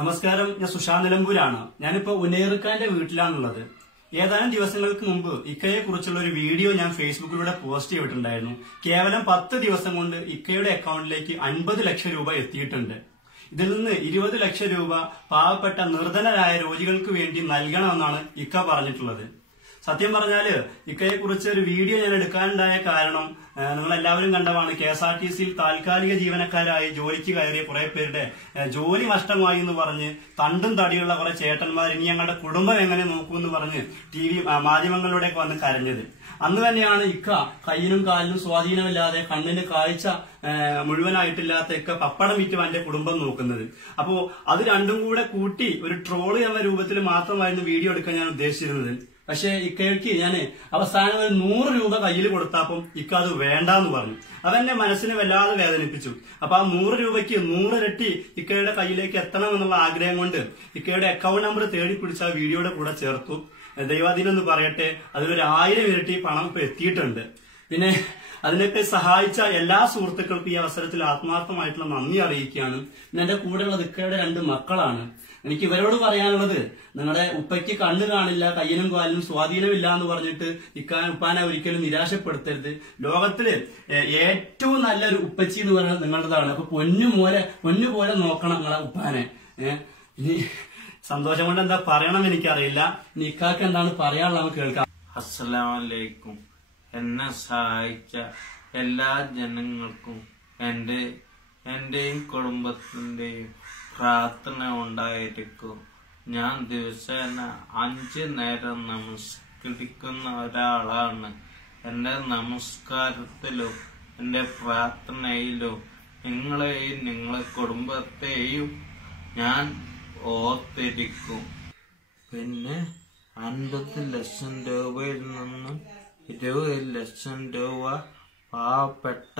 നമസ്കാരം ഞാൻ സുശാന്ത് നിലമ്പൂരാണ്. ഞാനിപ്പോ ഉനേറുക്കാന്റെ വീട്ടിലാണുള്ളത്. ഏതാനും ദിവസങ്ങൾക്ക് മുമ്പ് ഇക്കയെ കുറിച്ചുള്ള ഒരു വീഡിയോ ഞാൻ ഫേസ്ബുക്കിലൂടെ പോസ്റ്റ് ചെയ്തിട്ടുണ്ടായിരുന്നു. കേവലം പത്ത് ദിവസം കൊണ്ട് ഇക്കയുടെ അക്കൗണ്ടിലേക്ക് അൻപത് ലക്ഷം രൂപ എത്തിയിട്ടുണ്ട്. ഇതിൽ നിന്ന് ഇരുപത് ലക്ഷം രൂപ പാവപ്പെട്ട നിർധനരായ രോഗികൾക്ക് വേണ്ടി നൽകണമെന്നാണ് ഇക്ക പറഞ്ഞിട്ടുള്ളത്. സത്യം പറഞ്ഞാൽ ഇക്കയെ കുറിച്ച് ഒരു വീഡിയോ ഞാൻ എടുക്കാനുണ്ടായ കാരണം നിങ്ങൾ എല്ലാവരും കണ്ടതാണ് കെ എസ് ആർ ടി സിയിൽ താൽക്കാലിക ജീവനക്കാരായി ജോലിക്ക് കയറിയ കുറെ പേരുടെ ജോലി നഷ്ടമായി എന്ന് പറഞ്ഞ് തണ്ടും തടിയുള്ള കുറെ ചേട്ടന്മാർ ഇനി ഞങ്ങളുടെ കുടുംബം എങ്ങനെ നോക്കൂ എന്ന് പറഞ്ഞ് ടി വി മാധ്യമങ്ങളിലൂടെയൊക്കെ വന്ന് കരഞ്ഞത്. അന്ന് തന്നെയാണ് ഇക്ക കയ്യിനും കാലിനും സ്വാധീനമില്ലാതെ കണ്ണിന് കാഴ്ച മുഴുവനായിട്ടില്ലാത്ത ഇക്ക പപ്പടം വിറ്റ് എന്റെ കുടുംബം നോക്കുന്നത്. അപ്പോ അത് രണ്ടും കൂടെ കൂട്ടി ഒരു ട്രോൾ എന്ന രൂപത്തിൽ മാത്രമായിരുന്നു വീഡിയോ എടുക്കാൻ ഞാൻ ഉദ്ദേശിച്ചിരുന്നത്. പക്ഷെ ഇക്കയ്ക്ക് ഞാൻ അവസാനം ഒരു നൂറ് രൂപ കയ്യിൽ കൊടുത്തപ്പം ഇക്ക അത് വേണ്ടാന്ന് പറഞ്ഞു. അതെന്നെ മനസ്സിനെ വല്ലാതെ വേദനിപ്പിച്ചു. അപ്പൊ ആ നൂറ് രൂപയ്ക്ക് നൂറിരട്ടി ഇക്കയുടെ കയ്യിലേക്ക് എത്തണം എന്നുള്ള ആഗ്രഹം കൊണ്ട് ഇക്കയുടെ അക്കൗണ്ട് നമ്പർ തേടി പിടിച്ച വീഡിയോയുടെ കൂടെ ചേർത്തു. ദൈവാധീനം എന്ന് പറയട്ടെ. അതിലൊരു ആയിരം ഇരട്ടി പണം ഇപ്പൊ എത്തിയിട്ടുണ്ട്. പിന്നെ അതിനൊക്കെ സഹായിച്ച എല്ലാ സുഹൃത്തുക്കൾക്കും ഈ അവസരത്തിൽ ആത്മാർത്ഥമായിട്ടുള്ള നന്ദി അറിയിക്കുകയാണ്. പിന്നെ എന്റെ കൂടെയുള്ള ദുഃഖയുടെ രണ്ട് മക്കളാണ്. എനിക്ക് ഇവരോട് പറയാനുള്ളത് നിങ്ങളുടെ ഉപ്പയ്ക്ക് കണ്ണ് കാണില്ല കയ്യനും കാലിനും സ്വാധീനമില്ല എന്ന് പറഞ്ഞിട്ട് ഇക്കാൻ ഉപ്പാനെ ഒരിക്കലും നിരാശപ്പെടുത്തരുത്. ലോകത്തിൽ ഏറ്റവും നല്ലൊരു ഉപ്പച്ചി എന്ന് പറയുന്നത് നിങ്ങളുടേതാണ്. അപ്പൊ പൊന്നു പോലെ പൊന്നു പോലെ നോക്കണം നിങ്ങളെ ഉപ്പാനെ. ഇനി സന്തോഷം കൊണ്ട് എന്താ പറയണം എനിക്കറിയില്ല. ഇനി ഇക്കാക്ക് എന്താണ് പറയാനുള്ളത് കേൾക്കാം. അസ്സലാമലൈക്കും എന്നെ സഹായിച്ച എല്ലാ ജനങ്ങൾക്കും എന്റെ എന്റെയും കുടുംബത്തിന്റെയും പ്രാർത്ഥന ഉണ്ടായിരിക്കും. ഞാൻ ദിവസേന അഞ്ച് നേരം നമസ്കരിക്കുന്ന ഒരാളാണ്. എന്റെ നമസ്കാരത്തിലും എന്റെ പ്രാർത്ഥനയിലും നിങ്ങളെയും നിങ്ങളെ കുടുംബത്തെയും ഞാൻ ഓർത്തിരിക്കും. പിന്നെ അൻപത് ലക്ഷം രൂപയിൽ നിന്നും ഇരുപത് ലക്ഷം രൂപ പാവപ്പെട്ട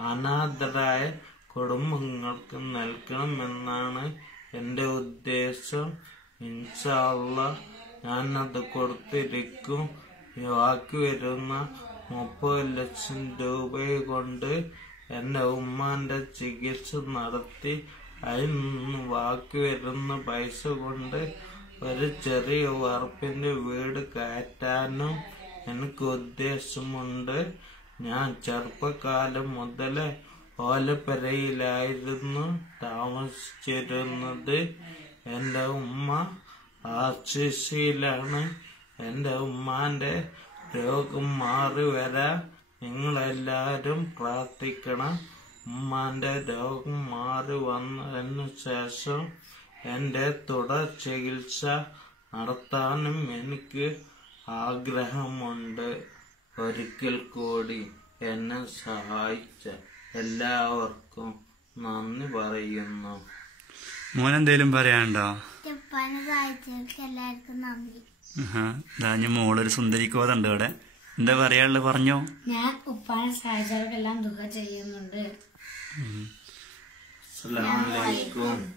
അനാഥരായ കുടുംബങ്ങൾക്ക് നൽകണമെന്നാണ് എന്റെ ഉദ്ദേശം. ഇൻഷാള്ള ഞാനത് കൊടുത്തിരിക്കും. ബാക്കി വരുന്ന മുപ്പത് ലക്ഷം രൂപ കൊണ്ട് എന്റെ ഉമ്മാന്റെ ചികിത്സ നടത്തി. അതിൽ നിന്ന് ബാക്കി വരുന്ന പൈസ കൊണ്ട് ഒരു ചെറിയ വറുപ്പിന്റെ വീട് കയറ്റാനും എനിക്ക് ഉദ്ദേശമുണ്ട് ഞാൻ ചെറുപ്പകാലം മുതലേ ഓലപ്പെരയിലായിരുന്നു താമസിച്ചിരുന്നത്. എന്റെ ഉമ്മ ആശിസിയിലാണ് എന്റെ ഉമ്മാന്റെ രോഗം മാറി വരാൻ നിങ്ങളെല്ലാവരും പ്രാർത്ഥിക്കണം. ഉമ്മാന്റെ രോഗം മാറി വന്നതിനു ശേഷം എന്റെ തുടർ ചികിത്സ നടത്താനും എനിക്ക് ആഗ്രഹമുണ്ട്. ഒരിക്കൽ കൂടി എന്നെ സഹായിച്ച എല്ലാവർക്കും നന്ദി പറയുന്നു. മോനെന്തേലും പറയാനുണ്ടോ? ജപ്പാനെ സഹായിച്ചവർക്ക് എല്ലാവർക്കും നന്ദി. ധാന്യം മോളൊരു സുന്ദരിക്കോതുണ്ട് ഇവിടെ. എന്താ പറയാനുള്ളത് പറഞ്ഞോ? ഞാൻ ഉപ്പാനെ സഹായിച്ചവർക്കെല്ലാം ദുഃഖ ചെയ്യുന്നുണ്ട്. അസ്സലാമലൈക്കും